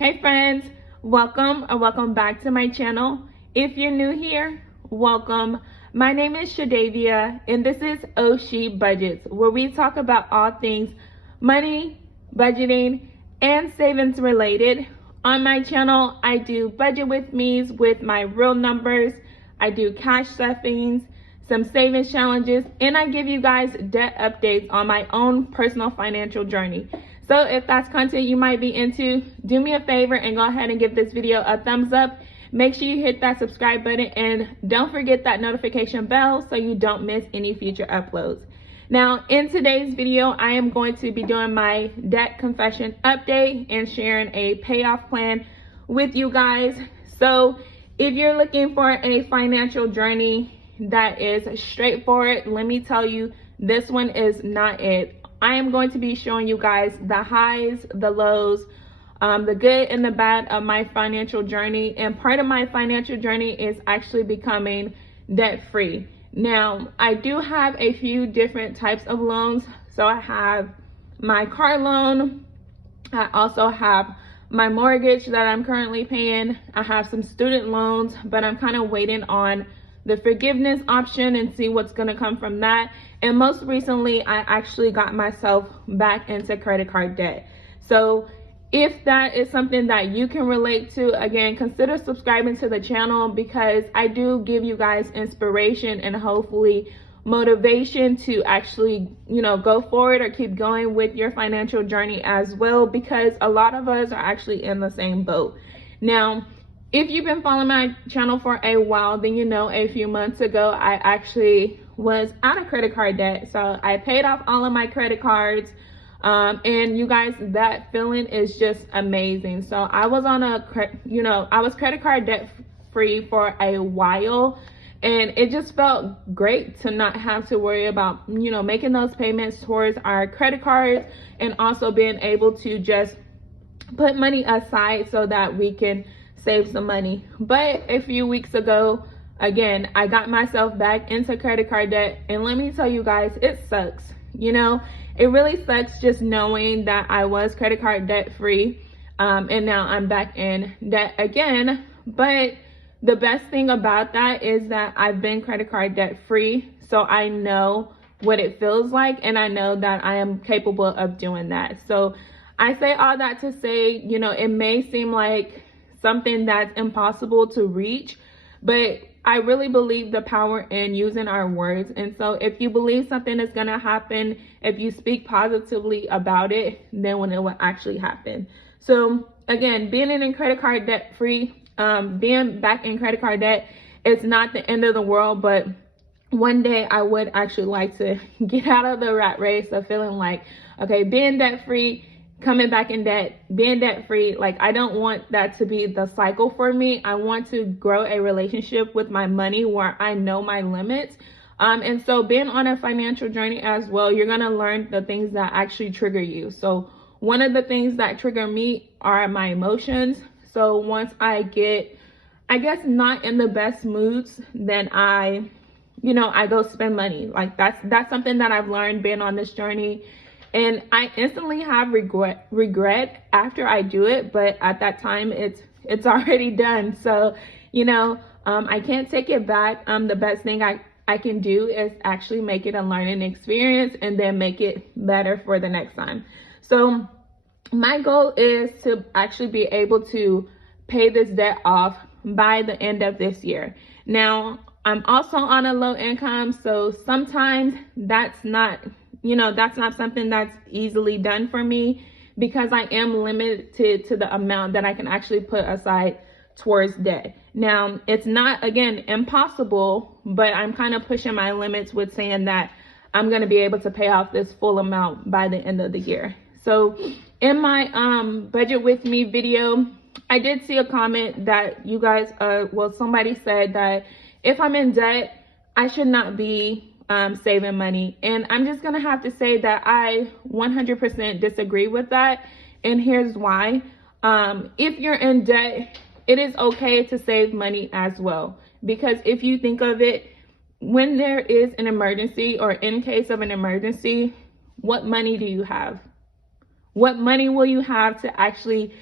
Hey friends, welcome or welcome back to my channel. If you're new here, welcome. My name is Shadavia and this is Oshi Budgets, where we talk about all things money, budgeting, and savings related. On my channel, I do budget with me's with my real numbers. I do cash stuffings, some savings challenges, and I give you guys debt updates on my own personal financial journey. So if that's content you might be into, do me a favor and go ahead and give this video a thumbs up. Make sure you hit that subscribe button and don't forget that notification bell so you don't miss any future uploads. Now, in today's video, I am going to be doing my debt confession update and sharing a payoff plan with you guys. So if you're looking for a financial journey that is straightforward, let me tell you, this one is not it. I am going to be showing you guys the highs, the lows, the good and the bad of my financial journey. And part of my financial journey is actually becoming debt-free. Now, I do have a few different types of loans. So I have my car loan. I also have my mortgage that I'm currently paying. I have some student loans, but I'm kind of waiting on the forgiveness option and see what's going to come from that. And most recently, I actually got myself back into credit card debt. So if that is something that you can relate to, again, consider subscribing to the channel, because I do give you guys inspiration and hopefully motivation to actually, go forward or keep going with your financial journey as well, because a lot of us are actually in the same boat. Now, if you've been following my channel for a while, then you know a few months ago, I actually was out of credit card debt. So I paid off all of my credit cards. And you guys, that feeling is just amazing. So I was on I was credit card debt free for a while. And it just felt great to not have to worry about, making those payments towards our credit cards, and also being able to just put money aside so that we can save some money. But a few weeks ago, again, I got myself back into credit card debt, and let me tell you guys, it sucks. It really sucks just knowing that I was credit card debt free, and now I'm back in debt again. But the best thing about that is that I've been credit card debt free, so I know what it feels like, and I know that I am capable of doing that. So I say all that to say, it may seem like something that's impossible to reach, but I really believe the power in using our words. And so if you believe something is going to happen, if you speak positively about it, then when it will actually happen. So again, being in credit card debt free, being back in credit card debt, it's not the end of the world, but one day I would actually like to get out of the rat race of feeling like, okay, being debt free, coming back in debt, being debt free. Like, I don't want that to be the cycle for me. I want to grow a relationship with my money where I know my limits. And so being on a financial journey as well, you're going to learn the things that actually trigger you. So one of the things that trigger me are my emotions. So once I get, I guess, not in the best moods, then I go spend money. Like that's something that I've learned being on this journey. And I instantly have regret after I do it, but at that time it's already done. So, I can't take it back. The best thing I can do is actually make it a learning experience and then make it better for the next time. So my goal is to actually be able to pay this debt off by the end of this year. Now, I'm also on a low income, so sometimes that's not something that's easily done for me, because I am limited to the amount that I can actually put aside towards debt. Now, it's not, again, impossible, but I'm kind of pushing my limits with saying that I'm going to be able to pay off this full amount by the end of the year. So in my budget with me video, I did see a comment that you guys, somebody said that if I'm in debt, I should not be saving money. And I'm just gonna have to say that I 100% disagree with that. And here's why. If you're in debt, it is okay to save money as well. Because if you think of it, when there is an emergency, or in case of an emergency, what money do you have? What money will you have to actually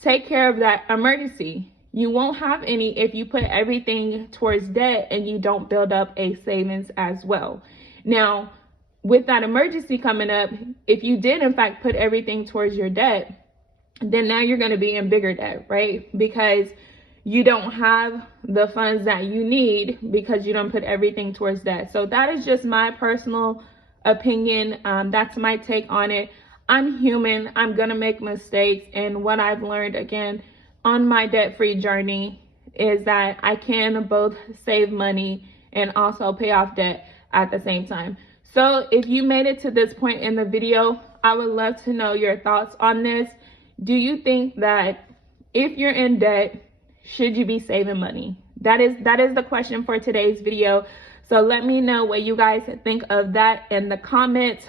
take care of that emergency. You won't have any if you put everything towards debt and you don't build up a savings as well. Now, with that emergency coming up, if you did in fact put everything towards your debt, then now you're going to be in bigger debt, right? Because you don't have the funds that you need because you don't put everything towards debt. So that is just my personal opinion. That's my take on it. I'm human. I'm going to make mistakes. And what I've learned, again, on my debt-free journey is that I can both save money and also pay off debt at the same time. So if you made it to this point in the video, I would love to know your thoughts on this. Do you think that if you're in debt, should you be saving money? That is the question for today's video. So let me know what you guys think of that in the comments.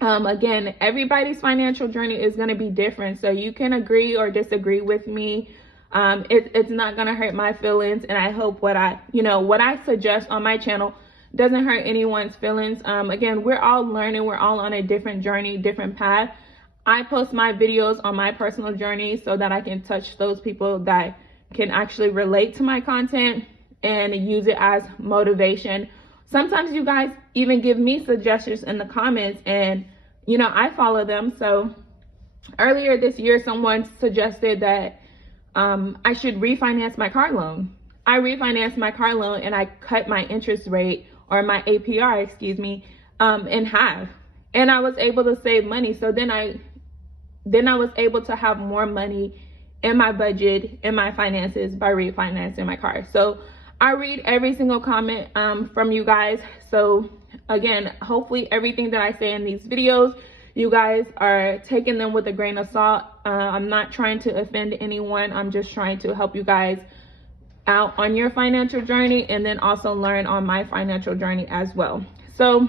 Again, everybody's financial journey is going to be different, so you can agree or disagree with me. It's not going to hurt my feelings, and I hope what I suggest on my channel doesn't hurt anyone's feelings. Again, we're all learning, we're all on a different journey, different path. I post my videos on my personal journey so that I can touch those people that can actually relate to my content and use it as motivation. Sometimes you guys even give me suggestions in the comments, and I follow them. So earlier this year, someone suggested that I should refinance my car loan. I refinanced my car loan and I cut my interest rate, or my APR, excuse me, in half. And I was able to save money. So then I was able to have more money in my budget, in my finances, by refinancing my car. So I read every single comment from you guys. So again, hopefully everything that I say in these videos, you guys are taking them with a grain of salt. I'm not trying to offend anyone. I'm just trying to help you guys out on your financial journey, and then also learn on my financial journey as well. So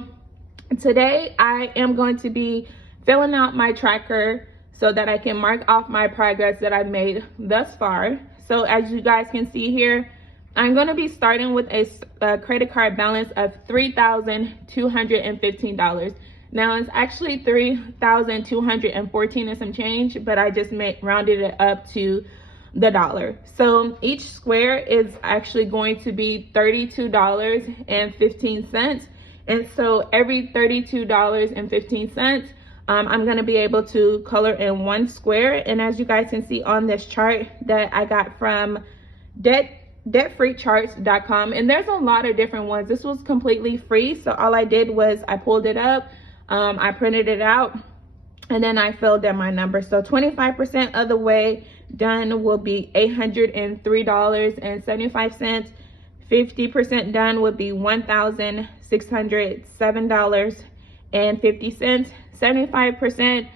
today I am going to be filling out my tracker so that I can mark off my progress that I've made thus far. So as you guys can see here, I'm going to be starting with a credit card balance of $3,215. Now it's actually $3,214 and some change, but I just rounded it up to the dollar. So each square is actually going to be $32.15. And so every $32.15, I'm going to be able to color in one square. And as you guys can see on this chart that I got from debtfreecharts.com, and there's a lot of different ones. This was completely free. So all I did was I pulled it up, I printed it out, and then I filled in my number. So 25% of the way done will be $803.75. 50% done would be $1,607.50. 75%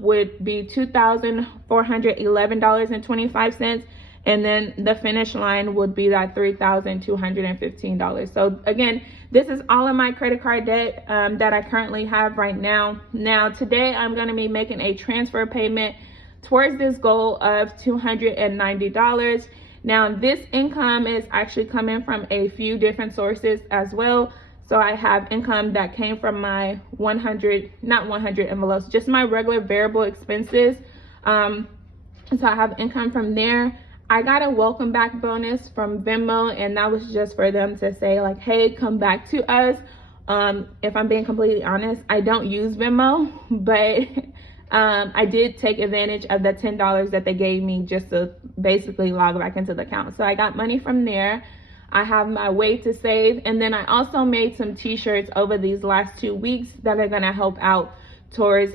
would be $2,411.25. And then the finish line would be that $3,215. So again, this is all of my credit card debt that I currently have right now. Now today I'm going to be making a transfer payment towards this goal of $290. Now this income is actually coming from a few different sources as well. So I have income that came from my 100 envelopes, just my regular variable expenses. So I have income from there. I got a welcome back bonus from Venmo, and that was just for them to say like, hey, come back to us. If I'm being completely honest, I don't use Venmo, but I did take advantage of the $10 that they gave me just to basically log back into the account. So I got money from there. I have my way to save, and then I also made some t-shirts over these last 2 weeks that are gonna help out towards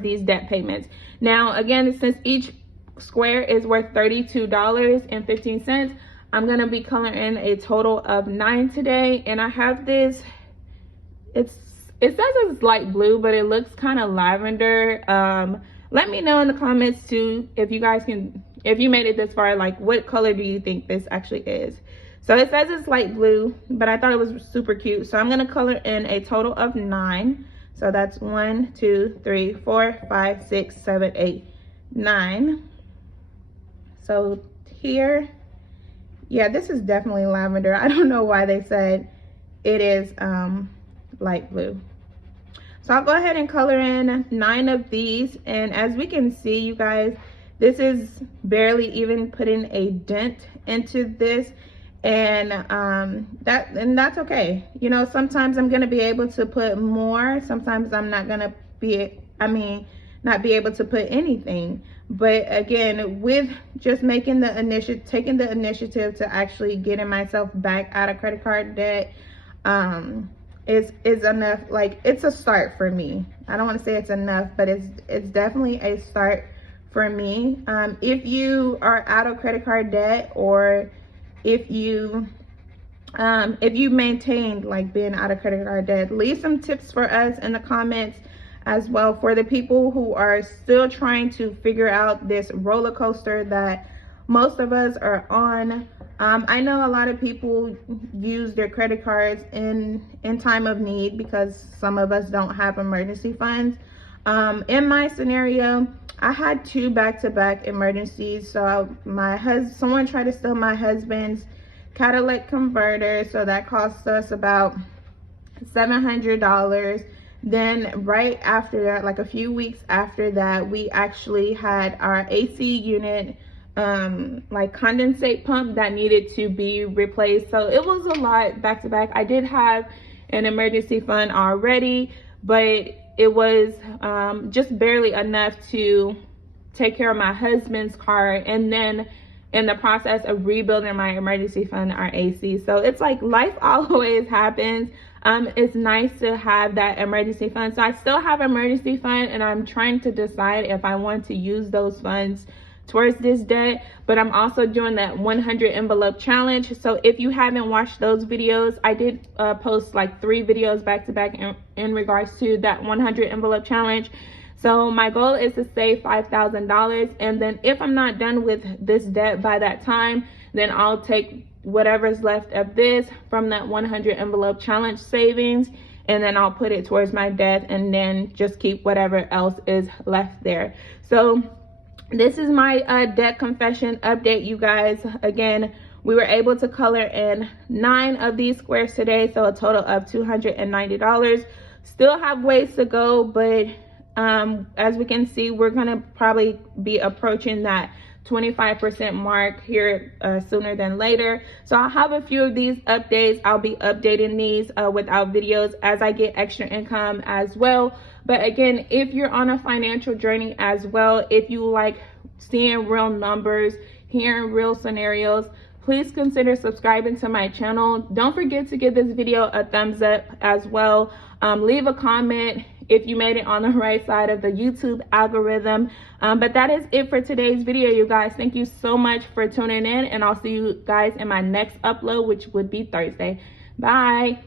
these debt payments. Now again, since each square is worth $32.15, I'm gonna be coloring a total of 9 today. And I have this, it says it's light blue, but it looks kind of lavender. Let me know in the comments too, if you guys if you made it this far, like what color do you think this actually is? So it says it's light blue, but I thought it was super cute. So I'm gonna color in a total of 9. So that's 1, 2, 3, 4, 5, 6, 7, 8, 9. So here, yeah, this is definitely lavender. I don't know why they said it is light blue. So I'll go ahead and color in 9 of these, and as we can see, you guys, this is barely even putting a dent into this, and that's okay. You know, sometimes I'm gonna be able to put more, sometimes I'm not gonna be, not be able to put anything. But again, with just making the taking the initiative to actually getting myself back out of credit card debt, is enough. Like, it's a start for me. I don't want to say it's enough, but it's definitely a start for me. If you are out of credit card debt, or if you maintained like being out of credit card debt, leave some tips for us in the comments as well, for the people who are still trying to figure out this roller coaster that most of us are on. I know a lot of people use their credit cards in time of need, because some of us don't have emergency funds. In my scenario, I had 2 back-to-back emergencies. So someone tried to steal my husband's catalytic converter, so that cost us about $700. Then right after that, like a few weeks after that, we actually had our AC unit, like condensate pump, that needed to be replaced. So it was a lot back to back. I did have an emergency fund already, but it was just barely enough to take care of my husband's car, and then in the process of rebuilding my emergency fund, our AC. So it's like life always happens. It's nice to have that emergency fund. So I still have emergency fund, and I'm trying to decide if I want to use those funds towards this debt. But I'm also doing that 100 envelope challenge. So if you haven't watched those videos, I did post like 3 videos back to back in regards to that 100 envelope challenge. So my goal is to save $5,000, and then if I'm not done with this debt by that time, then I'll take whatever's left of this from that 100 envelope challenge savings, and then I'll put it towards my debt, and then just keep whatever else is left there. So this is my debt confession update, you guys. Again, we were able to color in 9 of these squares today, so a total of $290. Still have ways to go, but as we can see, we're gonna probably be approaching that 25% mark here sooner than later. So I'll have a few of these updates. I'll be updating these without videos as I get extra income as well. But again, if you're on a financial journey as well, if you like seeing real numbers, hearing real scenarios, please consider subscribing to my channel. Don't forget to give this video a thumbs up as well. Leave a comment if you made it on the right side of the YouTube algorithm. But that is it for today's video, you guys. Thank you so much for tuning in, and I'll see you guys in my next upload, which would be Thursday. Bye.